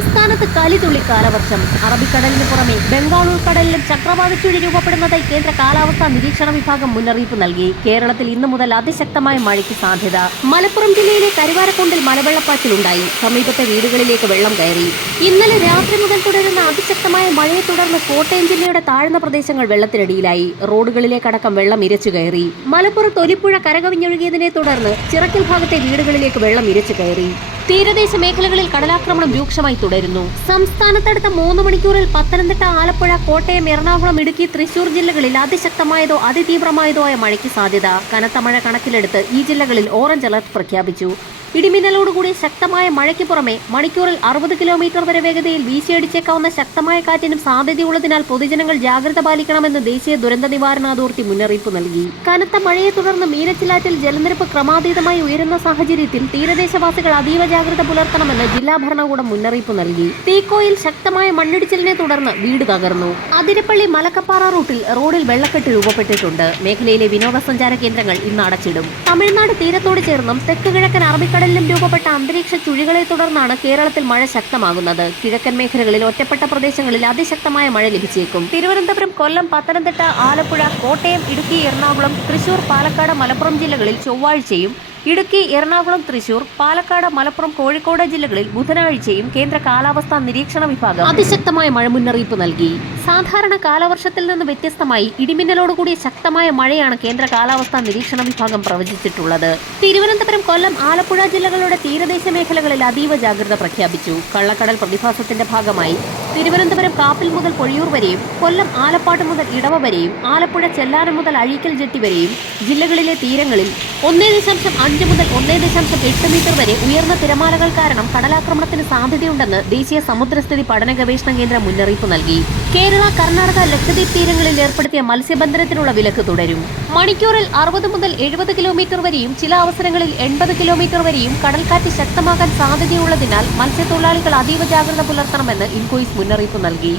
സംസ്ഥാനത്ത് കലിതുള്ളി കാലവർഷം. അറബിക്കടലിന് പുറമെ ബംഗാൾ ഉൾക്കടലിലും ചക്രവാത ചുഴി രൂപപ്പെടുന്നതായി കേന്ദ്ര കാലാവസ്ഥാ നിരീക്ഷണ വിഭാഗം മുന്നറിയിപ്പ് നൽകി. കേരളത്തിൽ ഇന്നു മുതൽ അതിശക്തമായ മഴയ്ക്ക് സാധ്യത. മലപ്പുറം ജില്ലയിലെ കരുവാരക്കുണ്ടിൽ മലവെള്ളപ്പാച്ചിലുണ്ടായി. സമീപത്തെ വീടുകളിലേക്ക് വെള്ളം കയറി. ഇന്നലെ രാത്രി മുതൽ തുടരുന്ന അതിശക്തമായ മഴയെ തുടർന്ന് കോട്ടയം ജില്ലയുടെ താഴ്ന്ന പ്രദേശങ്ങൾ വെള്ളത്തിനടിയിലായി. റോഡുകളിലേക്കടക്കം വെള്ളം ഇരച്ചു കയറി. മലപ്പുറത്ത് ഒലിപ്പുഴ കരകവിഞ്ഞൊഴുകിയതിനെ തുടർന്ന് ചിറക്കൽ ഭാഗത്തെ വീടുകളിലേക്ക് വെള്ളം ഇരച്ചു കയറി. തീരദേശ മേഖലകളിൽ കടലാക്രമണം രൂക്ഷമായി തുടരുന്നു. സംസ്ഥാനത്തടുത്ത 3 മണിക്കൂറിൽ പത്തനംതിട്ട, ആലപ്പുഴ, കോട്ടയം, എറണാകുളം, ഇടുക്കി, തൃശൂർ ജില്ലകളിൽ അതിശക്തമായതോ അതിതീവ്രമായതോ ആയ മഴയ്ക്ക് സാധ്യത. കനത്ത മഴ കണക്കിലെടുത്ത് ഈ ജില്ലകളിൽ ഓറഞ്ച് അലർട്ട് പ്രഖ്യാപിച്ചു. ഇടിമിന്നലോടുകൂടി ശക്തമായ മഴയ്ക്ക് പുറമെ മണിക്കൂറിൽ 60 കിലോമീറ്റർ വരെ വേഗതയിൽ വീശിയടിച്ചേക്കാവുന്ന ശക്തമായ കാറ്റിനും സാധ്യതയുള്ളതിനാൽ പൊതുജനങ്ങൾ ജാഗ്രത പാലിക്കണമെന്ന് ദേശീയ ദുരന്ത നിവാരണ അതോറിറ്റി മുന്നറിയിപ്പ് നൽകി. കനത്ത മഴയെ തുടർന്ന് മീനച്ചിലാറ്റിൽ ജലനിരപ്പ് ക്രമാതീതമായി ഉയരുന്ന സാഹചര്യത്തിൽ തീരദേശവാസികൾ അതീവ ജാഗ്രത പുലർത്തണമെന്ന് ജില്ലാ ഭരണകൂടം മുന്നറിയിപ്പ് നൽകി. തീക്കോയിൽ ശക്തമായ മണ്ണിടിച്ചിലിനെ തുടർന്ന് വീട് തകർന്നു. അതിരപ്പള്ളി മലക്കപ്പാറ റൂട്ടിൽ റോഡിൽ വെള്ളക്കെട്ട് രൂപപ്പെട്ടിട്ടുണ്ട്. മേഖലയിലെ വിനോദസഞ്ചാര കേന്ദ്രങ്ങൾ ഇന്ന് അടച്ചിടും. തമിഴ്നാട് തീരത്തോട് ചേർന്നും തെക്ക് കിഴക്കൻ അറബിക്കടലിലും രൂപപ്പെട്ട അന്തരീക്ഷ ചുഴികളെ തുടർന്നാണ് കേരളത്തിൽ മഴ ശക്തമാകുന്നത്. കിഴക്കൻ മേഖലകളിൽ ഒറ്റപ്പെട്ട പ്രദേശങ്ങളിൽ അതിശക്തമായ മഴ ലഭിച്ചേക്കും. തിരുവനന്തപുരം, കൊല്ലം, പത്തനംതിട്ട, ആലപ്പുഴ, കോട്ടയം, ഇടുക്കി, എറണാകുളം, തൃശൂർ, പാലക്കാട്, മലപ്പുറം ജില്ലകളിൽ ചൊവ്വാഴ്ചയും, ഇടുക്കി, എറണാകുളം, തൃശൂർ, പാലക്കാട്, മലപ്പുറം, കോഴിക്കോട് ജില്ലകളിൽ ബുധനാഴ്ചയും കേന്ദ്ര കാലാവസ്ഥാ നിരീക്ഷണ വിഭാഗം അതിശക്തമായ മഴ മുന്നറിയിപ്പ് നൽകി. സാധാരണ കാലവർഷത്തിൽ നിന്ന് വ്യത്യസ്തമായി ഇടിമിന്നലോടുകൂടിയ ശക്തമായ മഴയാണ് കേന്ദ്ര കാലാവസ്ഥാ നിരീക്ഷണ വിഭാഗം പ്രവചിച്ചിട്ടുള്ളത്. തിരുവനന്തപുരം, കൊല്ലം, ആലപ്പുഴ ജില്ലകളുടെ തീരദേശ മേഖലകളിൽ അതീവ ജാഗ്രത പ്രഖ്യാപിച്ചു. കള്ളക്കടൽ പ്രതിഭാസത്തിന്റെ ഭാഗമായി തിരുവനന്തപുരം കാപ്പിൽ മുതൽ പൊഴിയൂർ വരെയും, കൊല്ലം ആലപ്പാട് മുതൽ ഇടവ വരെയും, ആലപ്പുഴ ചെല്ലാനം മുതൽ അഴീക്കൽ ജെട്ടി വരെയും ജില്ലകളിലെ തീരങ്ങളിൽ 1.5 മുതൽ 1.8 മീറ്റർ വരെ ഉയർന്ന തിരമാലകൾ കാരണം കടലാക്രമണത്തിന് സാധ്യതയുണ്ടെന്ന് ദേശീയ സമുദ്രസ്ഥിതി പഠന ഗവേഷണ കേന്ദ്രം മുന്നറിയിപ്പ് നൽകി. കേരള, കർണാടക, ലക്ഷദ്വീപ് തീരങ്ങളിൽ ഏർപ്പെടുത്തിയ മത്സ്യബന്ധനത്തിനുള്ള വിലക്ക് തുടരും. മണിക്കൂറിൽ 60 മുതൽ 70 കിലോമീറ്റർ വരെയും ചില അവസരങ്ങളിൽ 80 കിലോമീറ്റർ വരെയും കടൽക്കാറ്റ് ശക്തമാകാൻ സാധ്യതയുള്ളതിനാൽ മത്സ്യത്തൊഴിലാളികൾ അതീവ ജാഗ്രത പുലർത്തണമെന്ന് ഇൻകോയിസ് മുന്നറിയിപ്പ് നൽകി.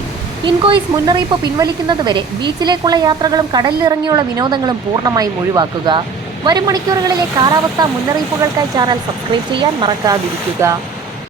ഇൻകോയിസ് മുന്നറിയിപ്പ് പിൻവലിക്കുന്നതുവരെ ബീച്ചിലേക്കുള്ള യാത്രകളും കടലിലിറങ്ങിയുള്ള വിനോദങ്ങളും പൂർണ്ണമായും ഒഴിവാക്കുക. വരും മണിക്കൂറുകളിലെ കാലാവസ്ഥാ മുന്നറിയിപ്പുകൾക്കായി ചാനൽ സബ്സ്ക്രൈബ് ചെയ്യാൻ മറക്കാതിരിക്കുക.